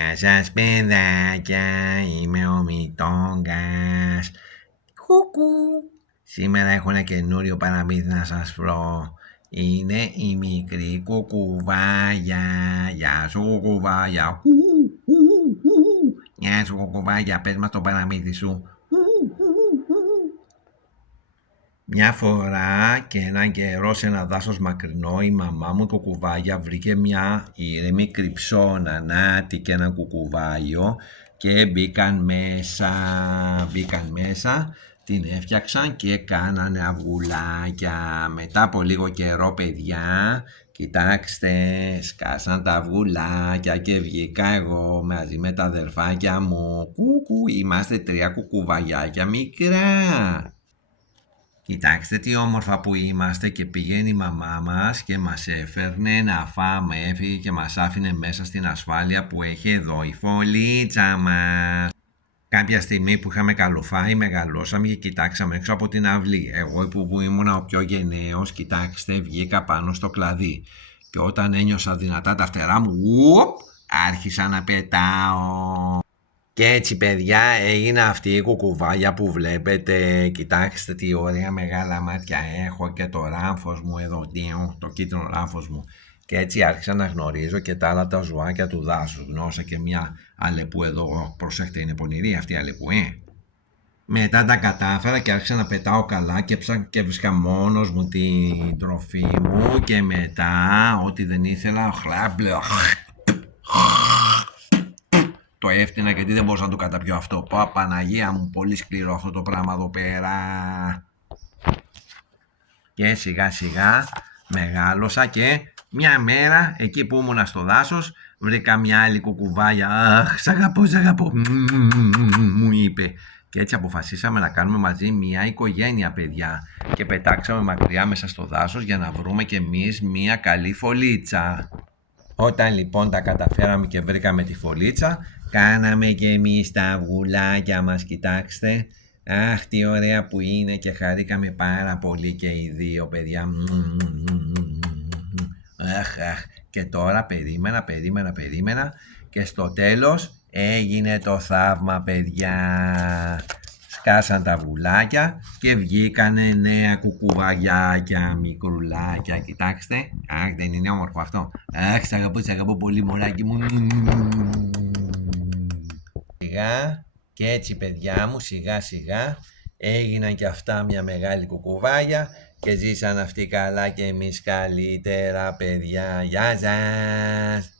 Γεια σας παιδάκια, είμαι ο Μητόγκας. Κουκού. Σήμερα έχω ένα καινούριο παραμύθι να σας πω. Είναι η μικρή κουκουβάγια. Γεια σου κουκουβάγια. Γεια σου κουκουβάγια, πες μας το παραμύθι σου. Μια φορά και έναν καιρό σε ένα δάσος μακρινό η μαμά μου κουκουβάγια βρήκε μια ήρεμη κρυψώνα, νάτι και ένα κουκουβάγιο και μπήκαν μέσα, την έφτιαξαν και κάνανε αυγουλάκια. Μετά από λίγο καιρό παιδιά, κοιτάξτε, σκάσαν τα αυγουλάκια και βγήκα εγώ μαζί με τα αδερφάκια μου. Κουκου, είμαστε 3 κουκουβαγιάκια μικρά. Κοιτάξτε τι όμορφα που είμαστε, και πήγαινε η μαμά μας και μας έφερνε να φάμε, έφυγε και μας άφηνε μέσα στην ασφάλεια που έχει εδώ η φωλίτσα μας. Κάποια στιγμή που είχαμε καλοφάει μεγαλώσαμε και κοιτάξαμε έξω από την αυλή. Εγώ που ήμουνα ο πιο γενναίος, κοιτάξτε, βγήκα πάνω στο κλαδί και όταν ένιωσα δυνατά τα φτερά μου, άρχισα να πετάω. Και έτσι παιδιά έγινε αυτή η κουκουβάγια που βλέπετε. Κοιτάξτε τι ωραία μεγάλα μάτια έχω και το ράμφος μου εδώ, το κίτρινο ράμφος μου. Και έτσι άρχισα να γνωρίζω και τα άλλα τα ζωάκια του δάσους. Γνώρισα και μια αλεπού εδώ, προσέχτε, είναι πονηρή αυτή η αλεπού, Μετά τα κατάφερα και άρχισα να πετάω καλά και έβρισκα μόνος μου την τροφή μου και μετά ό,τι δεν ήθελα, το έφτιανα γιατί δεν μπορούσα να το καταπιώ αυτό. Παναγία μου, πολύ σκληρό αυτό το πράγμα εδώ πέρα. Και σιγά σιγά μεγάλωσα και μια μέρα εκεί που ήμουνα στο δάσος βρήκα μια άλλη κουκουβάγια. Αχ, σ' αγαπώ, μου είπε. Και έτσι αποφασίσαμε να κάνουμε μαζί μια οικογένεια παιδιά και πετάξαμε μακριά μέσα στο δάσος για να βρούμε κι εμείς μια καλή φωλίτσα. Όταν λοιπόν τα καταφέραμε και βρήκαμε τη φωλίτσα, κάναμε και εμείς τα αυγουλάκια μας, κοιτάξτε. Αχ, τι ωραία που είναι και χαρήκαμε πάρα πολύ και οι δύο παιδιά. Αχ. Και τώρα περίμενα και στο τέλος έγινε το θαύμα παιδιά. Σκάσαν τα αυγουλάκια και βγήκανε νέα κουκουβαγιάκια, μικρουλάκια. Κοιτάξτε, αχ, δεν είναι όμορφο αυτό? Αχ, σ' αγαπώ πολύ μωράκι μου. Σιγά και έτσι παιδιά μου, σιγά σιγά έγιναν και αυτά μια μεγάλη κουκουβάγια και ζήσαν αυτοί καλά και εμείς καλύτερα παιδιά. Γεια σας!